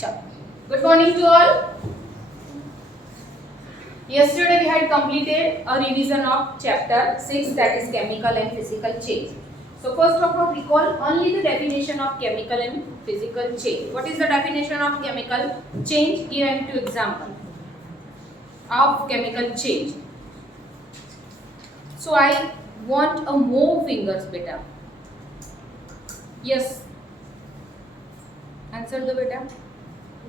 Good morning to all. Yesterday we had completed a revision of chapter 6, that is chemical and physical change. So first of all, recall only the definition of chemical and physical change. What is the definition of chemical change? Give an two example of chemical change. So I want a more fingers, beta. Yes. Answer the beta.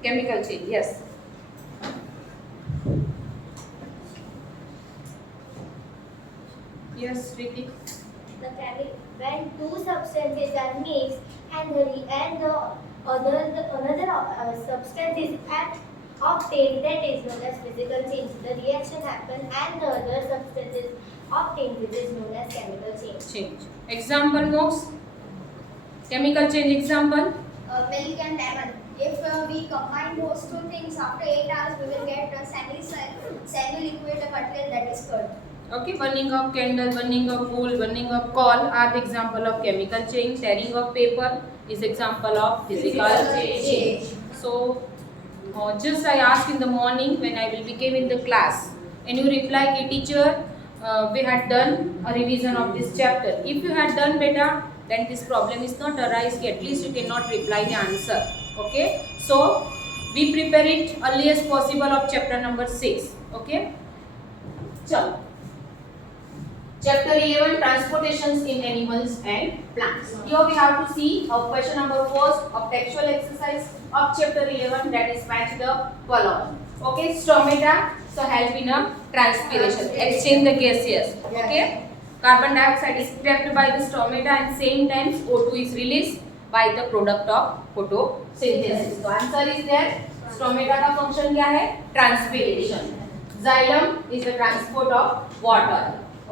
Chemical change. Yes. Yes, Ritik. When two substances are mixed and another substance is obtained, that is known as physical change. The reaction happens and the other substance is obtained, which is known as chemical change. Example notes. Chemical change example. Milk and lemon. If we combine those two things, after 8 hours we will get a semi-liquid material, that is curd. Okay, burning of candle, burning of coal, burning of coal are the example of chemical change. Tearing of paper is example of physical change. So, just I asked in the morning when I will be came in the class, and you reply, "Ki teacher, we had done a revision of this chapter." If you had done beta, then this problem is not arise. At least you cannot reply the answer. Okay, so we prepare it earliest possible of chapter number 6. Okay, chalo. Chapter 11, transportations in animals and plants. Here we have to see question number 4 of textual exercise of chapter 11, that is match the following. Okay, stomata, so help in a transpiration, exchange the gases. Okay, carbon dioxide is trapped by the stomata and same time O2 is released by the product of photosynthesis. So answer is there. Stomata का function क्या है? Transpiration. Xylem is the transport of water.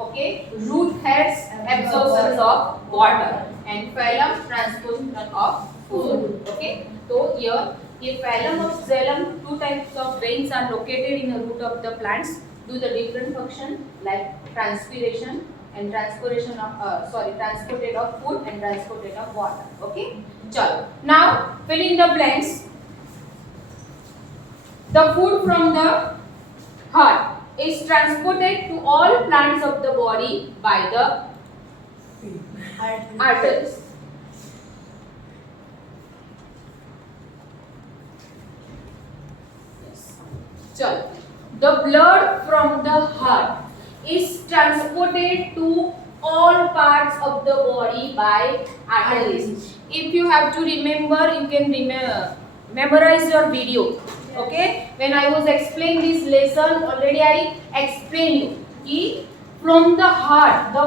Okay, root heads absorption of water and phloem transportation of food. Okay, so here if phloem of xylem, two types of veins are located in the root of the plants, do the different function like transpiration and transportation of transported of food and transported of water. Okay, chalo. Now fill in the blanks. The food from the heart is transported to all plants of the body by the arteries. So, the blood from the heart is transported to all parts of the body by arteries. If you have to remember, you can memorize your video. Okay, when I was explaining this lesson, already I explained you that from the heart, the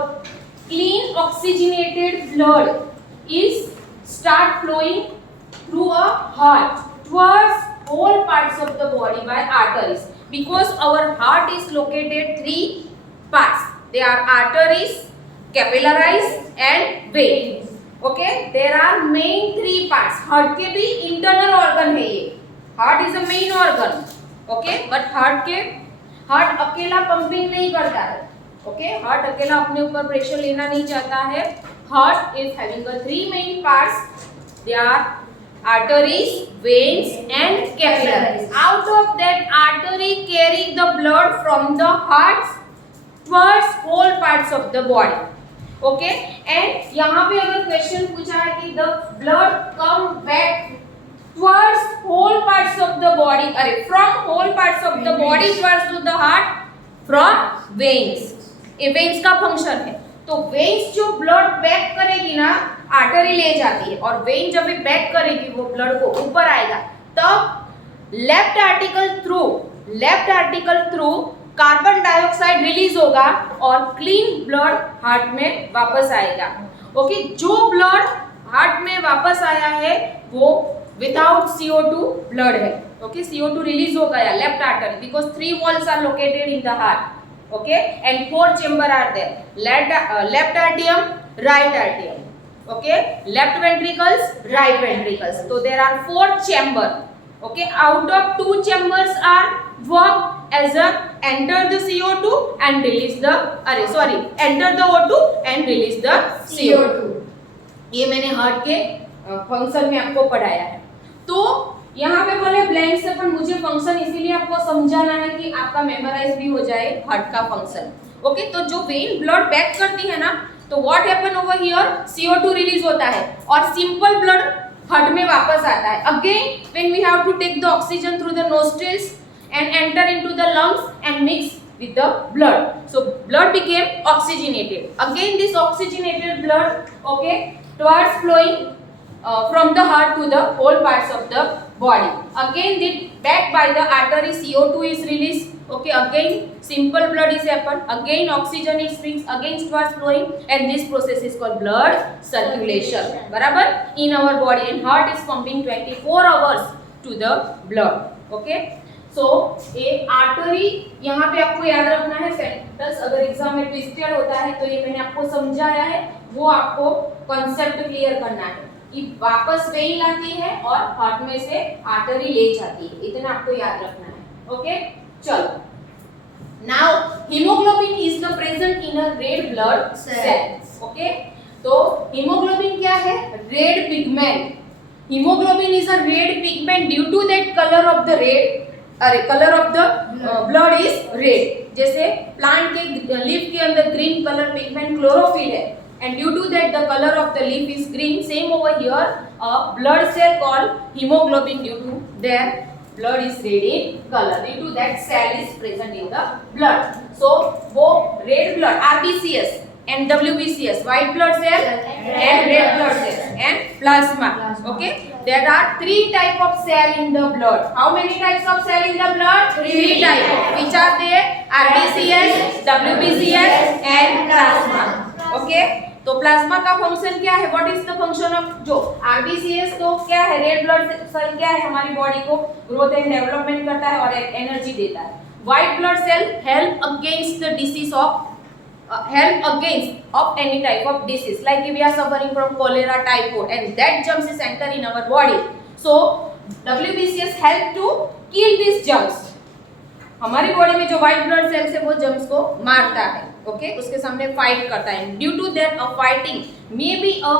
clean oxygenated blood is start flowing through a heart towards all parts of the body by arteries. Because our heart is located 3 parts. They are arteries, capillaries and veins. Okay, there are main 3 parts. Heart के भी internal organ है ये. Heart is a main organ. Okay, but heart अकेला pumping नहीं करता है. Okay, heart अकेला अपने ऊपर प्रेशर लेना नहीं चाहता है. Heart is having a 3 main parts. They are arteries, veins and capillaries. Out of that artery carry the blood from the heart towards all parts of the body. Okay, and यहाँ पे अगर question पूछा है कि the blood come back towards whole parts of the body, from whole parts of the body towards to the heart from veins. ये veins का function है. तो veins जो ब्लड बैक करेगी ना, आर्टरी ले जाती है, और वेन जब भी बैक करेगी वो ब्लड को ऊपर आएगा, तब left article through carbon dioxide release होगा और क्लीन ब्लड हार्ट में वापस आएगा. ओके, जो ब्लड हार्ट में वापस आया है वो विदाउट CO2 ब्लड है. ओके, CO2 रिलीज हो गया left artery because 3 walls are located in the heart. Okay, and 4 chamber are there. Left आर्टियम, right आर्टियम. Okay, left ventricles, right ventricles. So there are 4 chambers. Okay, out of 2 chambers are work as a enter the CO2 and release the enter the O2 and release the CO2. ये मैंने heart के function में आपको पढ़ाया है. तो यहाँ पे मुझे फंक्शन इसीलिए आपको समझाना है कि आपका मेमोराइज भी हो जाए हार्ट का फंक्शन। ओके, तो जो वेन ब्लड बैक करती है ना, तो what happen over here, CO2 release होता है और सिंपल ब्लड हार्ट में वापस आता है। Again when we have to take the oxygen through the nostrils and enter into the lungs and mix with the blood, so blood became oxygenated. Again this oxygenated blood, okay, towards flowing from the heart to the whole parts of the body. Again it back by the artery, CO2 is released. Okay, again simple blood is happen, again oxygen is mixed, again towards flowing, and this process is called blood circulation. बराबर, in our body, and heart is pumping 24 hours to the blood. Okay, सो ये artery यहाँ पे आपको याद रखना है sentence, अगर exam में ट्विस्टेड होता है तो ये मैंने आपको समझाया है, वो आपको कॉन्सेप्ट क्लियर करना है कि वापस वेन लाती है और हार्ट में से आर्टरी ले जाती है, इतना आपको याद रखना है। ओके, चलो, now haemoglobin is the present in a red blood cell. Okay, तो हीमोग्लोबिन क्या है, red pigment. Haemoglobin is a red pigment due to that colour of the red, अरे colour of the blood is red. जैसे plant के leaf के अंदर green colour pigment chlorophyll है, and due to that the colour of the leaf is green, same over here a blood cell called haemoglobin, due to there blood is red in color, due to that cell is present in the blood. So वो red blood RBCS and WBCS, white blood cell and red blood cell and plasma. Okay, there are 3 type of cell in the blood. How many types of cell in the blood? 3 type. Which are they? RBCS, WBCS and plasma. Okay, तो plasma का function क्या है, what is the function of, जो RBCs तो क्या है, red blood cell क्या है, हमारी बॉडी को ग्रोथ एंड डेवलपमेंट करता है और एनर्जी देता है। White blood cell help against the disease of help against of any type of disease, like if we are suffering from cholera, typhoid, and that germs is enter in our body, so WBCS help to kill these germs. हमारी body में जो white blood cells है वो germs को मारता है, okay, उसके सामने फाइट करता है। Due to that a fighting may be a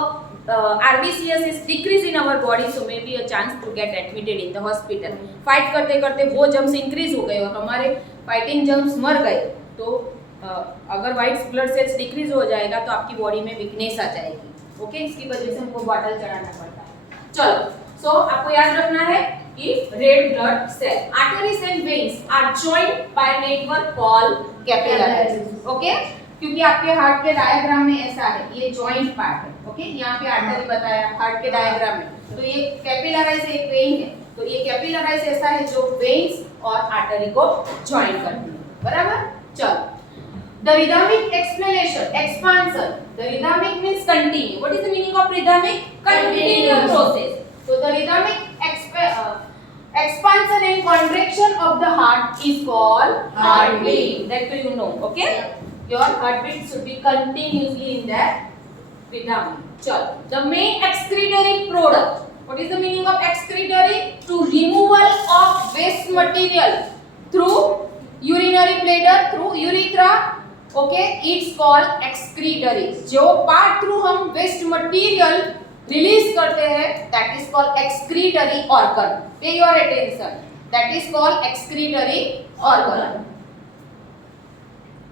RBCS is decrease in our body, so may be a chance to get admitted in the hospital. Fight करते करते वो जर्म्स इंक्रीज हो गए और हमारे फाइटिंग जर्म्स मर गए, तो अगर व्हाइट ब्लड सेल्स डिक्रीज हो जाएगा तो आपकी बॉडी में वीकनेस आ जाएगी। ओके, इसकी वजह से हमको बॉटल चढ़ाना पड़ता है। चलो, सो आपको याद रखना है कि red blood cell, arteries and veins are joined by network called capillaries. Okay, क्योंकि आपके हार्ट के डायग्राम में ऐसा है, ये जॉइंट पार्ट है। ओके, यहाँ पे आर्टरी बताया हार्ट के डायग्राम में, तो ये कैपिलराइज एक वेन है, तो ये कैपिलराइज ऐसा है जो वेन्स और आर्टरी को जॉइन करती है। बराबर, चलो, the rhythmic explanation, expansion. The rhythmic means continue. What is the meaning of rhythmic? Continuous process. So the rhythmic expansion and contraction of the heart is called heartbeat. That you know, okay? Your heartbeat should be continuously in that rhythm. Chalo, the main excretory product. What is the meaning of excretory? To removal of waste material through urinary bladder, through urethra. Okay, it's called excretory. जो part through हम waste material release करते हैं that is called excretory organ. Pay your attention, that is called excretory organ.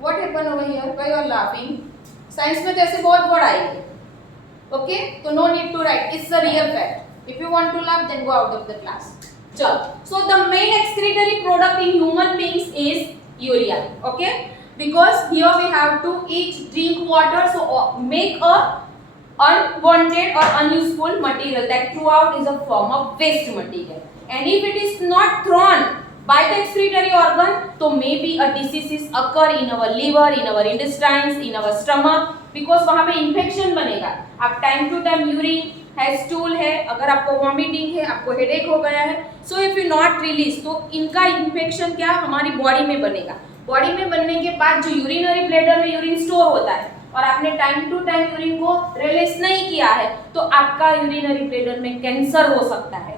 What happen over here, why you are laughing? Science में तो ऐसे बहुत word आएंगे, okay, तो no need to write, it's a real fact. If you want to laugh then go out of the class. चलो, so the main excretory product in human beings is urea. Okay, because here we have to each drink water, so make a unwanted or unuseful material that throughout is a form of waste material, and if it is not thrown by the excretory organ, so maybe a diseases occur in our liver, in our intestines, in our stomach, because वहाँ पे infection बनेगा। आप time to time urine है, stool है, अगर आपको vomiting है, आपको हेडेक हो गया है, so if you not release, तो इनका इन्फेक्शन क्या हमारी बॉडी में बनेगा। बॉडी में बनने के बाद जो यूरिनरी ब्लैडर में यूरिन स्टोर होता है और आपने टाइम टू टाइम यूरिन को रिलीज नहीं किया है, तो आपका यूरिनरी ब्लैडर में कैंसर हो सकता है।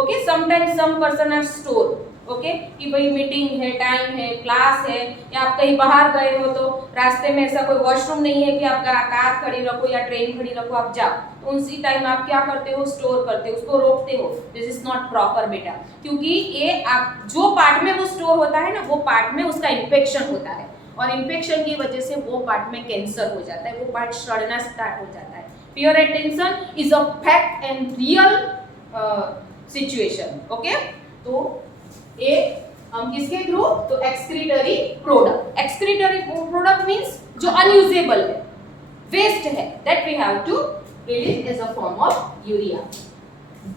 Okay, sometimes some person are store, okay, कि भाई मीटिंग है, टाइम है, क्लास है, या आप कहीं बाहर गए हो तो रास्ते में ऐसा कोई वॉशरूम नहीं है कि आप कार खड़ी रखो या ट्रेन खड़ी रखो, आप जाओ, तो उसी टाइम आप क्या करते हो, स्टोर करते हो, उसको रोकते हो। दिस इज नॉट प्रॉपर बेटा, क्योंकि ये आप जो पार्ट में वो स्टोर होता है ना, वो पार्ट में उसका इन्फेक्शन होता है, और इन्फेक्शन की वजह से वो पार्ट में कैंसर हो जाता है, वो पार्ट सड़ना स्टार्ट हो जाता है। Pure attention is a fact and real situation. Okay, तो ये हम किसके थ्रू, तो excretory product. Excretory product means जो अनयूजेबल है, वेस्ट है, that we have to release as a form of urea.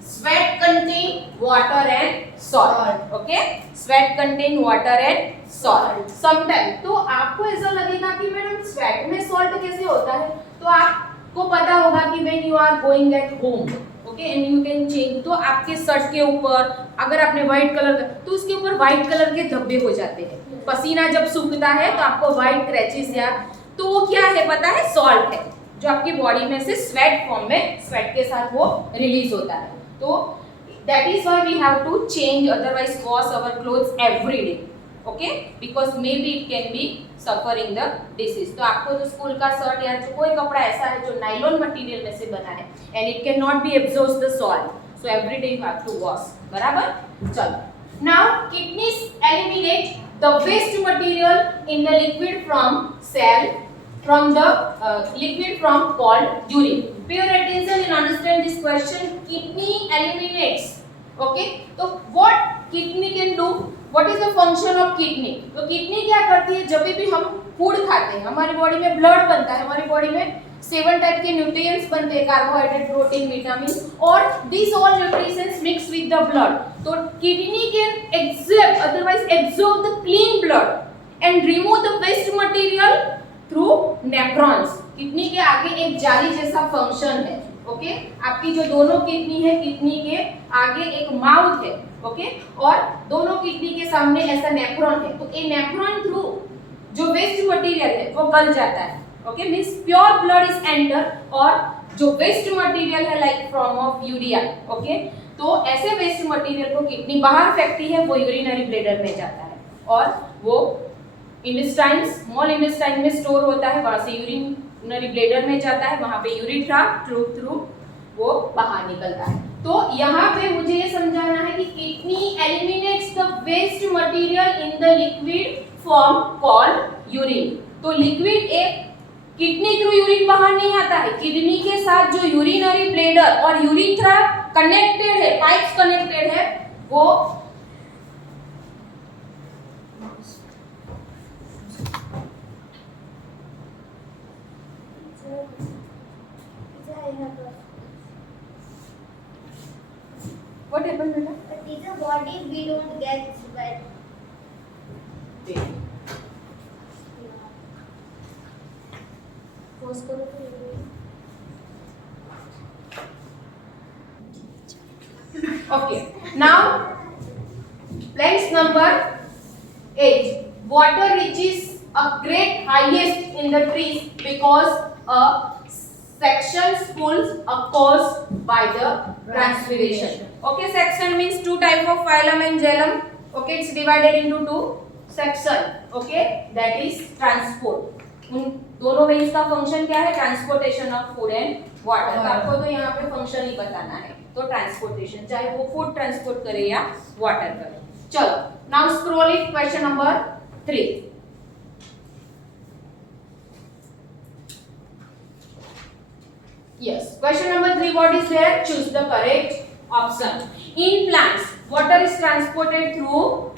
Sweat contain water and salt. Okay, sweat contain water and salt. Sometimes तो आपको ऐसा लगेगा कि मैडम sweat में salt कैसे होता है, तो आपको पता होगा कि when you are going at home, okay, and you can change, तो आपके शर्ट के ऊपर अगर आपने व्हाइट कलर का, तो उसके ऊपर व्हाइट कलर के धब्बे हो जाते हैं। पसीना जब सूखता है तो आपको व्हाइट क्रैचेस, या तो वो क्या है पता है, सॉल्ट है, जो आपकी बॉडी में से स्वेट फॉर्म में, स्वेट के साथ वो रिलीज होता है। तो that is why we have to change, otherwise wash our clothes every day, okay, because maybe it can be suffering the disease। तो आपको जो स्कूल का शर्ट या जो कोई कपड़ा ऐसा है जो नाइलॉन मटेरियल में से बना है, and it cannot be absorb the salt, so every day you have to wash, बराबर। चलो, now kidneys eliminate the waste material in the liquid from cell, from the liquid from called urine। Pay your attention and understand this question. Kidney eliminates, okay, तो what kidney can do, what is the function of kidney? तो kidney क्या करती है, जब भी हम food खाते हैं, हमारी बॉडी में ब्लड बनता है, हमारी बॉडी में 7 टाइप के न्यूट्रिएंट्स बनते हैं, कार्बोहाइड्रेट, प्रोटीन, विटामिन, और this all nutrients mix with the blood. तो kidney can accept, otherwise absorb the clean blood and remove the waste material through nephrons. Kidney के आगे एक जाली जैसा फंक्शन है, ओके, आपकी जो दोनों किडनी है, किडनी के आगे एक माउथ है, ओके, और दोनों किडनी के सामने ऐसा नेफ्रॉन है, तो ये नेफ्रॉन थ्रू जो वेस्ट मटेरियल है वो गल जाता है, okay, means pure blood is enter, और जो वेस्ट मटेरियल है like form of urea, okay, तो ऐसे वेस्ट मटेरियल को किडनी बाहर फेंकती है, वो यूरिनरी ब्लैडर में जाता है, और वो इंटेस्टाइन, स्मॉल इंटेस्टाइन में स्टोर होता है, वहां से यूरिनरी ब्लैडर में जाता है, वहां पे यूरिथ्रा थ्रू वो बाहर निकलता है। तो यहाँ पे मुझे ये समझाना है कि kidney eliminates the waste material in the liquid form called urine. तो लिक्विड एक किडनी थ्रू यूरिन बाहर नहीं आता है, किडनी के साथ जो यूरिनरी ब्लैडर और यूरिथ्रा कनेक्टेड है, पाइप्स कनेक्टेड है, वो What happened, Bella? But in the body we don't get sweat. Force करो तो Okay. Now, planks number 8. Water reaches a great highest in the trees because a section pulls occurs by the transpiration. Okay, section means two type of phylum and xylem. Okay, it's divided into two section. Okay, that is transport. उन दोनों में इसका function क्या है, transportation of food and water. तो आपको तो यहाँ पे फंक्शन ही बताना है, तो ट्रांसपोर्टेशन, चाहे वो फूड ट्रांसपोर्ट करे या वाटर करे। चलो, now scroll it, question number 3। Yes, question number 3, what is there? Choose the correct option. In plants, water is transported through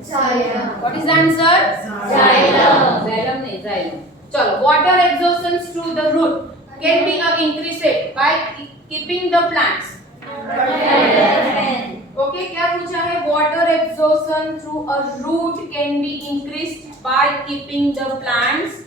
xylem. What is the answer? Xylem. Xylem नहीं, xylem. चलो, water absorption through the root can be increased by keeping the plants. Okay, क्या पूछा है? Water absorption through a root can be increased by keeping the plants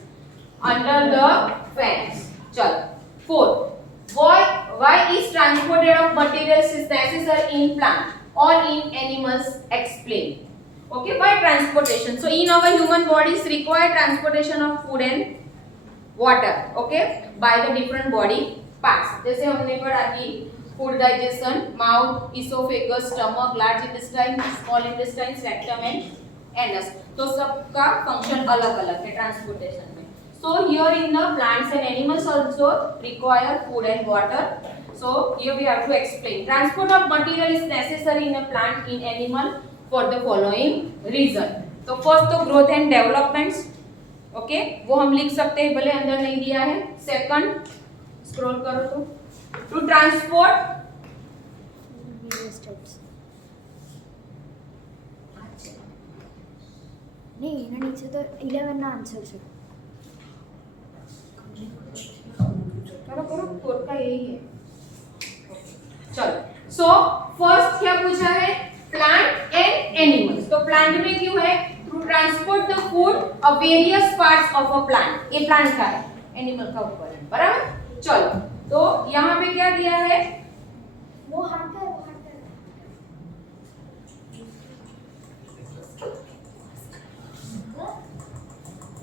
under the fans. चलो, 4. Why is transported of materials is necessary in plant or in animals? Explain. Okay, why transportation? So in our human bodies require transportation of food and water. Okay, by the different body parts. जैसे हमने पढ़ा कि food digestion, mouth, esophagus, stomach, large intestine, small intestine, rectum and anus. तो सबका function अलग अलग है transportation में. So here in the plants and animals also require food and water. So here we have to explain. Transport of material is necessary in a plant, in animal for the following reason. तो first तो growth and developments, okay, वो हम लिख सकते हैं भले अंदर नहीं दिया है. Second, scroll करो तो, to transport नहीं એના નીચે તો 11 ના આન્સર છે. करो करो, कोड का यही है. चलो, सो फर्स्ट क्या पूछा है, प्लांट एंड एनिमल्स. तो प्लांट में क्यों है, to transport the food of various parts of a plant. ये प्लांट का है, एनिमल का ऊपर है, बराबर. चलो, तो यहाँ पे क्या दिया है, वो हाथ का है.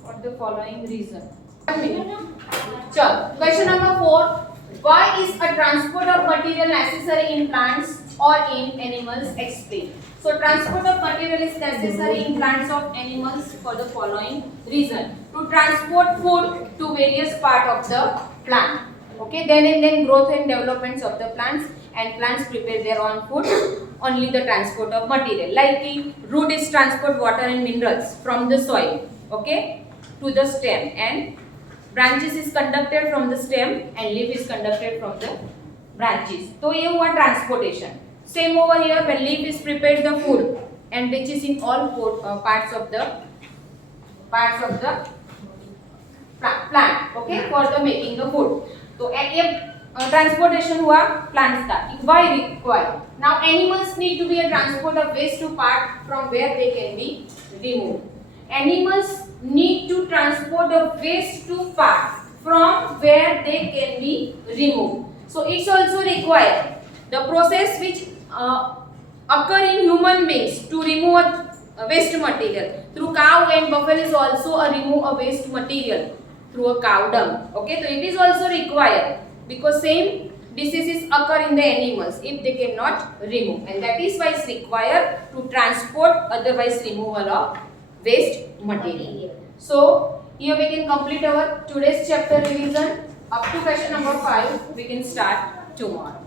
for the following reason. चलो, question number 4. Why is a transport of material necessary in plants or in animals? Explain. So transport of material is necessary in plants or animals for the following reason. To transport food to various part of the plant. Okay, then growth and developments of the plants, and plants prepare their own food. Only the transport of material. Like the root is transport water and minerals from the soil, okay, to the stem, and branches is conducted from the stem and leaf is conducted from the branches. तो ये हुआ transportation. Same over here, when leaf is prepared the food and reaches in all parts of the plant, okay, for the making the food. तो ये transportation हुआ plants का. Why required? Now animals need to be a transport of waste to part from where they can be removed. Animals need to transport the waste to parts from where they can be removed. So it's also required. The process which occur in human beings to remove a waste material through cow and buffalo is also a remove a waste material through a cow dung. Okay, so it is also required because same diseases occur in the animals if they cannot remove, and that is why it's required to transport, otherwise removal of waste material. So here we can complete our today's chapter revision up to question number 5. We can start tomorrow.